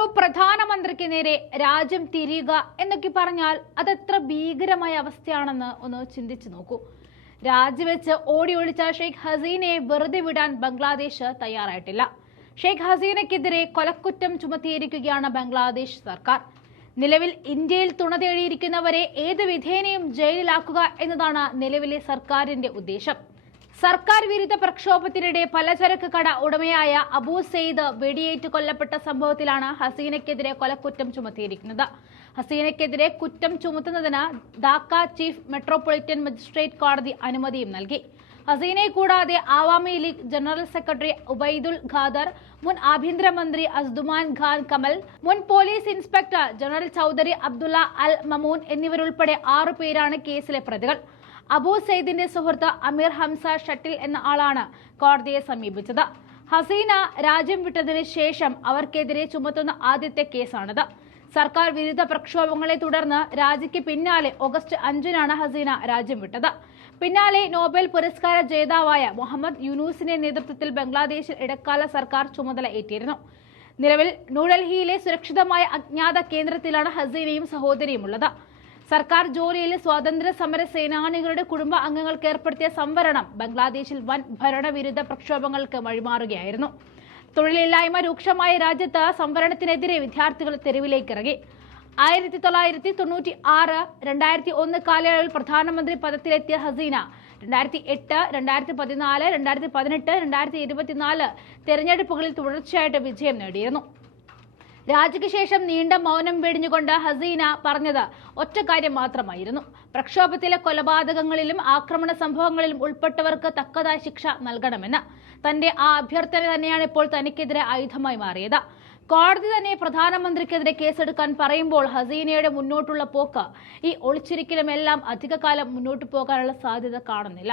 ഒരു പ്രധാനമന്ത്രിക്ക് നേരെ രാജ്യം തിരിയുക എന്നൊക്കെ പറഞ്ഞാൽ അതെത്ര ഭീകരമായ അവസ്ഥയാണെന്ന് ഒന്ന് ചിന്തിച്ചു നോക്കൂ. രാജിവെച്ച് ഓടി ഒളിച്ച ഷെയ്ഖ് ഹസീനയെ വെറുതെ വിടാൻ ബംഗ്ലാദേശ് തയ്യാറായിട്ടില്ല. ഷെയ്ഖ് ഹസീനയ്ക്കെതിരെ കൊലക്കുറ്റം ചുമത്തിയിരിക്കുകയാണ് ബംഗ്ലാദേശ് സർക്കാർ. നിലവിൽ ഇന്ത്യയിൽ തുണ തേടിയിരിക്കുന്നവരെ ഏത് വിധേനയും ജയിലിലാക്കുക എന്നതാണ് നിലവിലെ സർക്കാരിന്റെ ഉദ്ദേശം. സർക്കാർ വിരുദ്ധ പ്രക്ഷോഭത്തിനിടെ പലചരക്ക് കട ഉടമയായ അബൂ സെയ്ദ് വെടിയേറ്റ് കൊല്ലപ്പെട്ട സംഭവത്തിലാണ് ഹസീനയ്ക്കെതിരെ കൊലക്കുറ്റം ചുമത്തിയിരിക്കുന്നത്. ഹസീനയ്ക്കെതിരെ കുറ്റം ചുമത്തുന്നതിന് ധാക്ക ചീഫ് മെട്രോപൊളിറ്റൻ മജിസ്ട്രേറ്റ് കോടതി അനുമതിയും നൽകി. ഹസീനയെ കൂടാതെ ആവാമി ലീഗ് ജനറൽ സെക്രട്ടറി ഉബൈദുൽ ഖാദർ, മുൻ ആഭ്യന്തരമന്ത്രി അസ്ദുമാൻ ഖാൻ കമൽ, മുൻ police inspector general Chowdhury Abdullah Al Mamun എന്നിവരുൾപ്പെടെ 6 പേരാണ് കേസിലെ പ്രതികൾ. അബൂ സെയ്ദിന്റെ സുഹൃത്ത് അമീർ ഹംസ ഷട്ടിൽ എന്ന ആളാണ് കോടതിയെ സമീപിച്ചത്. ഹസീന രാജ്യം വിട്ടതിന് ശേഷം അവർക്കെതിരെ ചുമത്തുന്ന ആദ്യത്തെ കേസാണിത്. സർക്കാർ വിരുദ്ധ പ്രക്ഷോഭങ്ങളെ തുടർന്ന് രാജിക്ക് പിന്നാലെ ഓഗസ്റ്റ് 5-നാണ് ഹസീന രാജ്യം വിട്ടത്. പിന്നാലെ നോബൽ പുരസ്കാര ജേതാവായ മുഹമ്മദ് യൂനൂസിന്റെ നേതൃത്വത്തിൽ ബംഗ്ലാദേശിൽ ഇടക്കാല സർക്കാർ ചുമതല ഏറ്റിരുന്നു. നിലവിൽ ന്യൂഡൽഹിയിലെ സുരക്ഷിതമായ അജ്ഞാത കേന്ദ്രത്തിലാണ് ഹസീനയും സഹോദരിയും ഉള്ളത്. സർക്കാർ ജോലിയിൽ സ്വാതന്ത്ര്യ സമര സേനാനികളുടെ കുടുംബ അംഗങ്ങൾക്ക് ഏർപ്പെടുത്തിയ സംവരണം ബംഗ്ലാദേശിൽ വൻ ഭരണവിരുദ്ധ പ്രക്ഷോഭങ്ങൾക്ക് വഴിമാറുകയായിരുന്നു. തൊഴിലില്ലായ്മ രൂക്ഷമായ രാജ്യത്ത് സംവരണത്തിനെതിരെ വിദ്യാർത്ഥികൾ തെരുവിലേക്കിറങ്ങി. 1996, 2001 കാലയളവിൽ പ്രധാനമന്ത്രി പദത്തിലെത്തിയ ഹസീന 2008, 2014, 2018, 2024 തെരഞ്ഞെടുപ്പുകളിൽ തുടർച്ചയായിട്ട് വിജയം നേടിയിരുന്നു. രാജിക്ക് ശേഷം നീണ്ട മൗനം വെടിഞ്ഞുകൊണ്ട് ഹസീന പറഞ്ഞത് ഒറ്റ കാര്യം മാത്രമായിരുന്നു: പ്രക്ഷോഭത്തിലെ കൊലപാതകങ്ങളിലും ആക്രമണ സംഭവങ്ങളിലും ഉൾപ്പെട്ടവർക്ക് തക്കതായ ശിക്ഷ നൽകണമെന്ന്. തന്റെ ആ അഭ്യർത്ഥന തന്നെയാണ് ഇപ്പോൾ തനിക്കെതിരെ ആയുധമായി മാറിയത്. കോടതി തന്നെ പ്രധാനമന്ത്രിക്കെതിരെ കേസെടുക്കാൻ പറയുമ്പോൾ ഹസീനയുടെ മുന്നോട്ടുള്ള പോക്ക്, ഈ ഒളിച്ചിരിക്കലുമെല്ലാം അധികകാലം മുന്നോട്ടു പോകാനുള്ള സാധ്യത കാണുന്നില്ല.